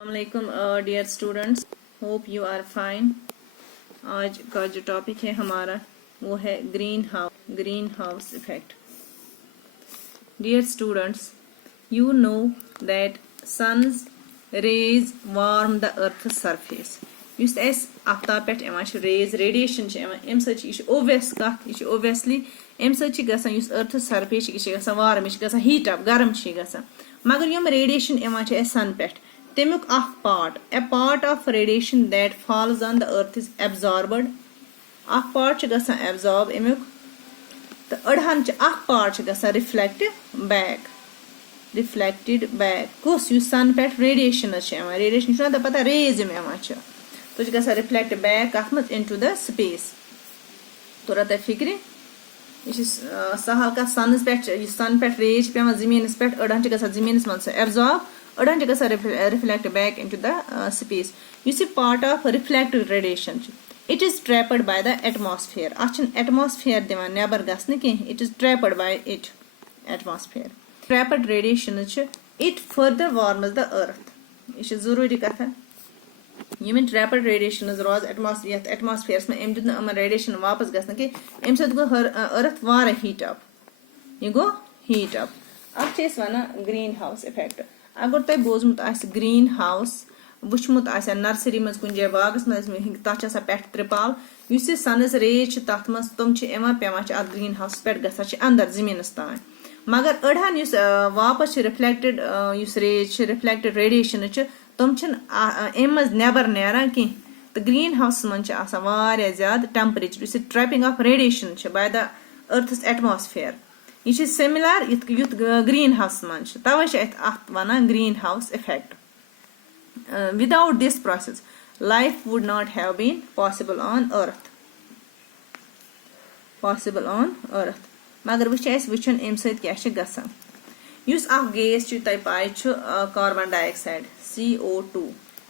Assalamualaikum dear students, hope you are fine। आज का जो टॉपिक है हमारा वो है green house effect. Dear students, you know that sun's rays warm the earth's surface। یُس اَسہِ آفتاب پٮ۪ٹھ یِوان چھِ ریز ریڈیشن چھِ یِوان اَمہِ سۭتۍ چھِ یہِ چھِ اوبویس کَتھ یہِ چھِ اوبویسلی اَمہِ سۭتۍ چھِ گژھان یُس أرتھس سرفیس چھِ یہِ چھِ گژھان وارم یہِ چھِ گژھان ہیٖٹ اپ گرم چھِ یہِ گژھان مگر یِم ریڈیشن یِوان چھِ اَسہِ سن پٮ۪ٹھ تمیُک اکھ part a part of radiation that falls on the earth is absorbed اکھ پارٹ چھُ گژھان ایبزارب امیُک تہٕ أڑہن چھِ اکھ پارٹ چھُ گژھان رِفلیکٹڈ بیک کُس یُس سن پٮ۪ٹھ ریڈیشن حظ چھِ یِوان ریڈیشن چھُنہ تۄہہِ پتہ ریز یِم یِوان چھِ سُہ چھُ گژھان رِفلیکٹ بیک کتھ منٛز اِن ٹو د سپیس توٚرا تۄہہِ فِکرِ یہِ چھِ سہل کتھ سنس پٮ۪ٹھ یُس سن پٮ۪ٹھ ریز چھِ پیوان زٔمیٖنس پٮ۪ٹھ أڑہن چھِ گژھان زٔمیٖنس منٛز سُہ ایبزارب أڑہن چھِ گژھان reflect back into the space یُس یہِ پارٹ آف رِفلیکٹڈ ریڈیشن چھُ it is trapped by the atmosphere اتھ چھُنہٕ ایٹماسفیر دِوان نٮ۪بر گژھنہٕ کینٛہہ it is trapped by it atmosphere trapped radiations چھِ it further warms the earth یہِ چھِ ضروٗری کتھ یِم ٹریپڈ ریڈیشنز روز یتھ ایٹماسفیرس منٛز أمۍ دیُت نہٕ یِمن ریڈیشن واپس گژھنہٕ کینٛہہ اَمہِ سۭتۍ گوٚو أرتھ واریاہ ہیٖٹ اپ یہِ گوٚو ہیٖٹ اپ اتھ چھِ أسۍ ونان گریٖن ہاوس اِفیکٹ اگر تۄہہِ بوٗزمُت آسہِ گریٖن ہاوس وٕچھمُت آسہِ نرسری منٛز کُنہِ جایہِ باغس منٛز تتھ چھِ آسان پٮ۪ٹھٕ ترپال یُس یہِ سنز ریز چھِ تتھ منٛز تِم چھِ یِوان پیوان چھِ اتھ گریٖن ہاوسس پٮ۪ٹھ گژھان چھِ اندر زٔمیٖنس تانۍ مگر أڑہن یُس واپس چھِ رِفلیکٹڈ یُس ریز چھِ رِفلیکٹڈ ریڈیشنز چھِ تِم چھِنہٕ امہِ منٛز نٮ۪بر نیران کینٛہہ تہٕ گریٖن ہاوسس منٛز چھِ آسان واریاہ زیادٕ ٹیمپریچر یُس یہِ ٹریپنگ آف ریڈیشن چھِ باے د أرتھس ایٹماسفیر یہِ چھِ سِمِلر یُتھ گریٖن ہاوسس منٛز چھِ توے چھِ اتھ ونان green house effect without this process life would not have been possible on earth مگر وٕچھ اَسہِ وٕچھُن امہِ سۭتۍ کیاہ چھُ گژھان یُس اکھ گیس چھُ تۄہہِ پاے چھُ carbon dioxide CO2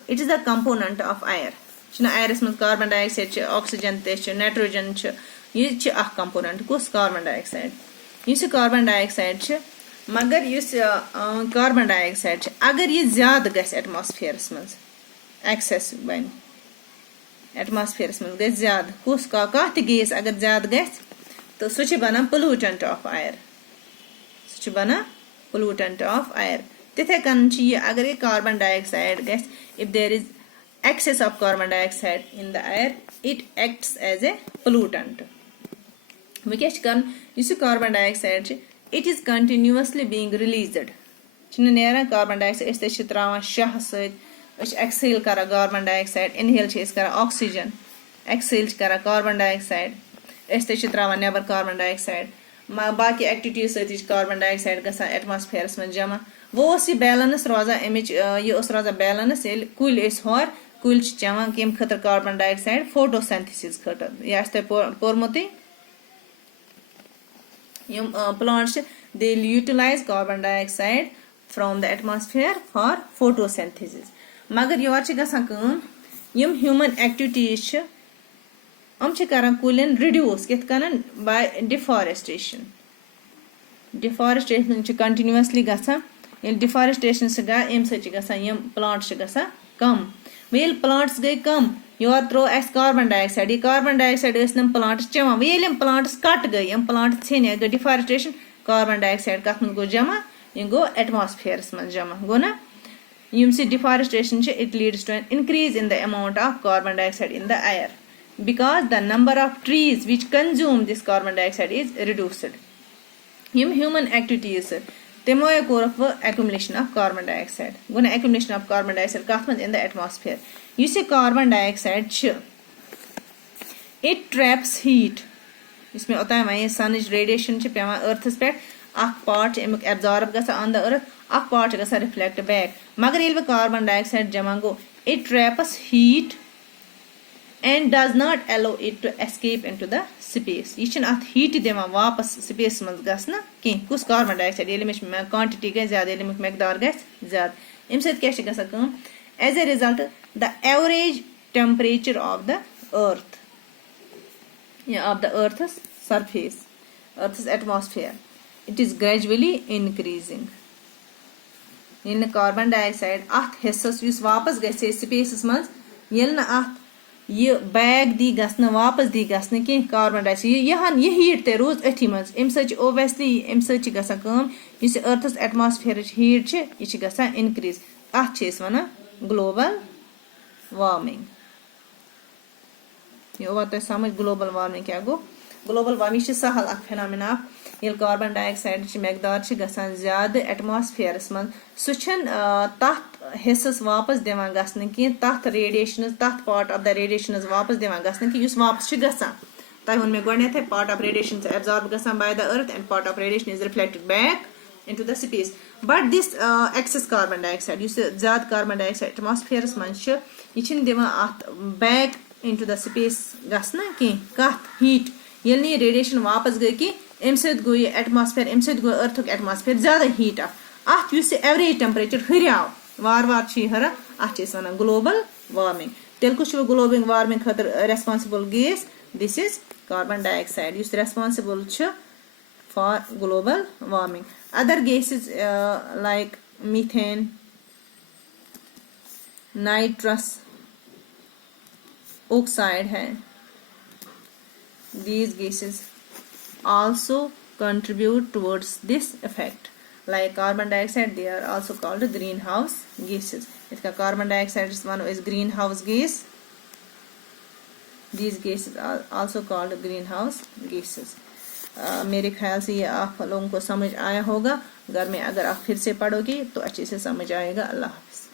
it is the component of air چھُنہ ایرس منٛز کاربن ڈائی آکسایڈ چھِ آکسیجن تہِ چھِ نایٹروجن چھِ یہِ چھِ اکھ کمپوننٹ کُس کاربن ڈائی آکسایڈ یُس یہِ کاربن ڈائی آکسایڈ چھِ مگر یُس کاربن ڈائی آکسایڈ چھِ اگر یہِ زیادٕ گژھِ ایٹماسفیرس منٛز ایکسس بنہِ ایٹماسفیرس منٛز گژھِ زیادٕ کُس کانٛہہ تہِ گیس اگر زیادٕ گژھِ تہٕ سُہ چھُ بنان پلوٗٹنٹ آف ایر تِتھے کٔنۍ چھِ یہِ اگر یہِ کاربن ڈائی آکسایڈ گژھِ if there is excess of carbon dioxide in the air it acts as a pollutant وۄنۍ کیاہ چھُ کرُن یُس یہِ کاربن ڈائی آکسایڈ چھِ it is continuously being released چھُنہٕ نیران کاربن ڈائی آکسایڈ أسۍ تہِ چھِ تراوان شاہ سۭتۍ أسۍ چھِ ایکسیل کران کاربن ڈائی آکسایڈ انہیل چھِ أسۍ کران آکسیجن ایکسیل چھِ کران کاربن ڈائی آکسایڈ أسۍ تہِ چھِ تراوان نٮ۪بر کاربن ڈائی آکسایڈ باقٕے ایکٹیویٹیٖز سۭتۍ چھِ کاربن ڈائی آکسایڈ گژھان ایٹماسفیرس منٛز جمع وۄنۍ اوس یہِ بیلنس روزان امِچ یہِ اوس روزان بیلنس ییٚلہِ کُلۍ ٲسۍ ہورٕ کُلۍ چھِ چٮ۪وان کمہِ خٲطرٕ کاربن ڈائی آکسایڈ فوٹوسینتھسِس خٲطرٕ یہِ آسہِ تۄہہِ پوٚرمُتٕے یِم پلانٹ چھِ they utilise carbon dioxide from the atmosphere for photosynthesis مگر یورٕ چھِ گژھان کٲم یِم ہیوٗمن ایکٹیویٹیٖز چھِ یِم چھِ کران کُلٮ۪ن رِڈیوٗس کِتھ کٔنۍ باے ڈِفاریسٹیشن چھِ کنٹِنیوسلی گژھان ییٚلہِ ڈِفاریسٹیشن چھِ گژھان امہِ سۭتۍ چھِ گژھان یِم پلانٹ چھِ گژھان کم وۄنۍ ییٚلہِ پلانٹس گٔے کم یورٕ تروو اَسہِ کاربن ڈائی آکسایڈ یہِ کاربن ڈائی آکسایڈ ٲسۍ نہٕ پلانٹس چٮ۪وان وۄنۍ ییٚلہِ یِم پلانٹس کٹ گٔے یِم پلانٹ ژھیٚنۍ گٔے ڈِفاریسٹیشن کاربن ڈائی آکسایڈ کتھ منٛز گوٚو جمع یہِ گوٚو ایٹماسفیرس منٛز جمع گوٚو نا ییٚمہِ سۭتۍ ڈِفاریسٹیشن چھِ it leads to an increase in the amount of carbon dioxide in the air because the number of trees which consume this carbon dioxide is reduced یِم human activities تِمو کوٚرُکھ وۄنۍ accumulation of carbon dioxide گوٚو نا accumulation of carbon dioxide کتھ منٛز in the atmosphere یُس یہِ carbon dioxide چھِ it traps heat یُس مےٚ اوٚتانۍ وَنے سنٕچ ریڈیشن چھِ پیوان أرتھس پٮ۪ٹھ اکھ پارٹ چھِ امیُک ایبزارب گژھان آن د أرتھ اکھ پارٹ چھِ گژھان رِفلیکٹ بیک مگر ییٚلہِ وۄنۍ کاربن ڈائی آکسایڈ جمع گوٚو it traps heat and does not allow it to escape into the space یہِ چھِنہٕ اتھ ہیٖٹہِ دِوان واپس سپیس منٛز گژھنہٕ کینٛہہ کُس کاربن ڈائی آکسایڈ ییٚلہِ اَمِچ کانٹِٹی گژھِ زیادٕ ییٚلہِ اَمیُک مقدار گژھِ زیادٕ اَمہِ سۭتۍ کیاہ چھِ گژھان کٲم as a result the average temperature of the earth of the earth's surface earth's atmosphere it is gradually increasing ये कार्बन डाइऑक्साइड अत हिस्सस युस वापस गए स्पेस मज ये अत ये बैग दी गसन वापस दी गसन कह कार्बन डाइऑक्साइड यह हीट ते रोज अथी मज अम ओवेसली अम अर्थस एटमॉस्फेयर हीट यह इनक्रीज अत वन ग्लोबल वार्मिंग। यह वो तुम समझ ग्लोबल वार्मिंग क्या गो। ग्लोबल वार्मिंग सहल अख फिनोमिना ये कार्बन डाइऑक्साइड मकदार गसान ज्यादा एटमॉस्फेयरस मन तथ हिस्सस वापस दिवान गसन कह तथ रेडिएशन तथ पार्ट ऑफ द रेडिएशन वापस दिवान गसन कि वापस गसान तह वो मे गोथे पार्ट ऑफ रेडिएशन एब्जॉर्ब गसान by the earth and part of radiation is reflected back into the space but this excess carbon dioxide ज्यादा कार्बन डाइऑक्साइड एटमॉस्फेयरस मज यह दिवान अत बैक into the space गसन कह कथ हीट ये रेडिएशन वापस गई कि अम गो यह एटमॉस्फेयर अम गो अर्थुक एटमॉस्फेयर ज्यादा हीट अत एवरेज टेम्परेचर हुर्याव वार हरा अत वन ग्लोबल वार्मिंग। तेल कुछ ग्लोबल वार्मिंग खतर responsible gas this is carbon dioxide responsible for global warming. Other gases like methane nitrous oxide है these gases also contribute towards this effect like carbon dioxide they are also called greenhouse gases इसका carbon dioxide is one is greenhouse gas these gases are also called greenhouse gases। मेरे ख्याल से ये आप लोगों को समझ आया होगा। घर में अगर आप फिर से पढ़ोगे तो अच्छे से समझ आएगा। अल्लाह हाफिज़।